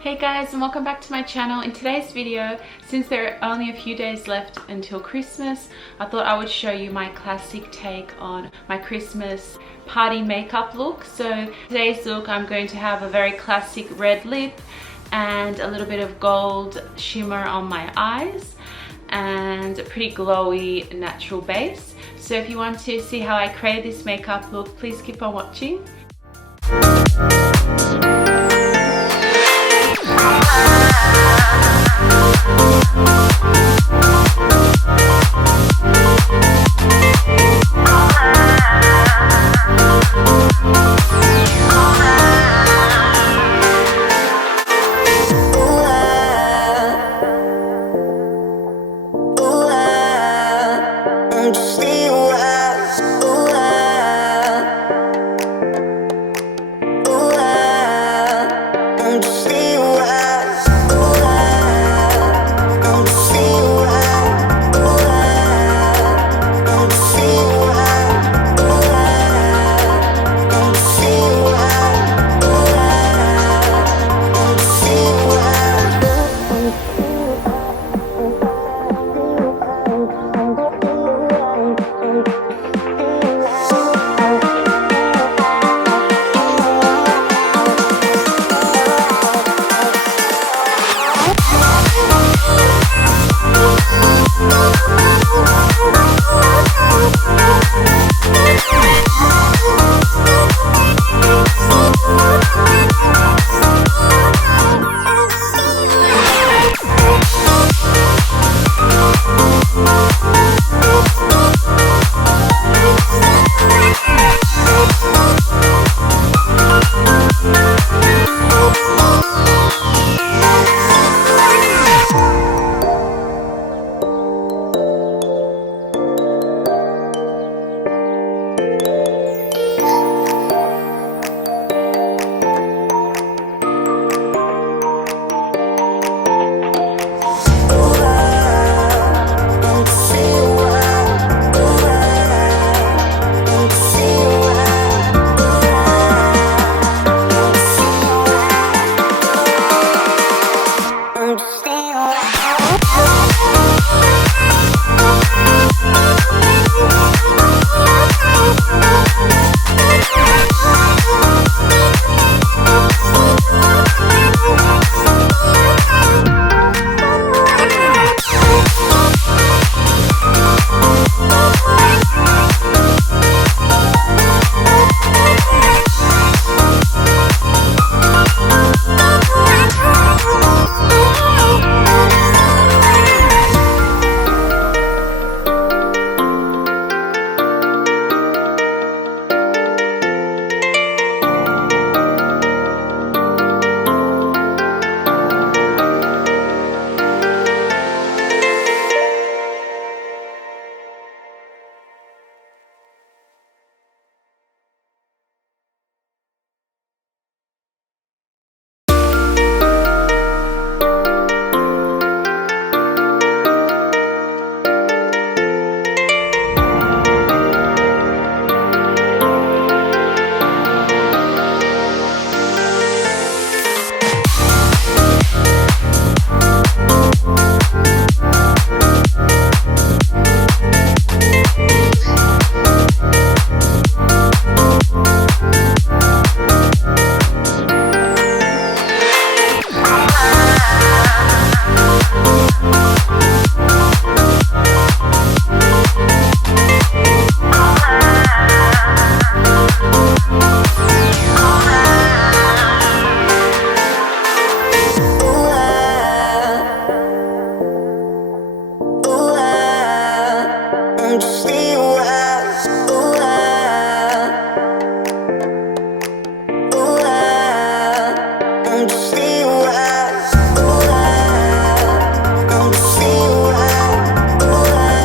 Hey guys, and welcome back to my channel. In today's video, since there are only a few days left until Christmas, I thought I would show you my classic take on my Christmas party makeup look. So today's look, I'm going to have a very classic red lip and a little bit of gold shimmer on my eyes and a pretty glowy natural base. So if you want to see how I create this makeup look, please keep on watching. Just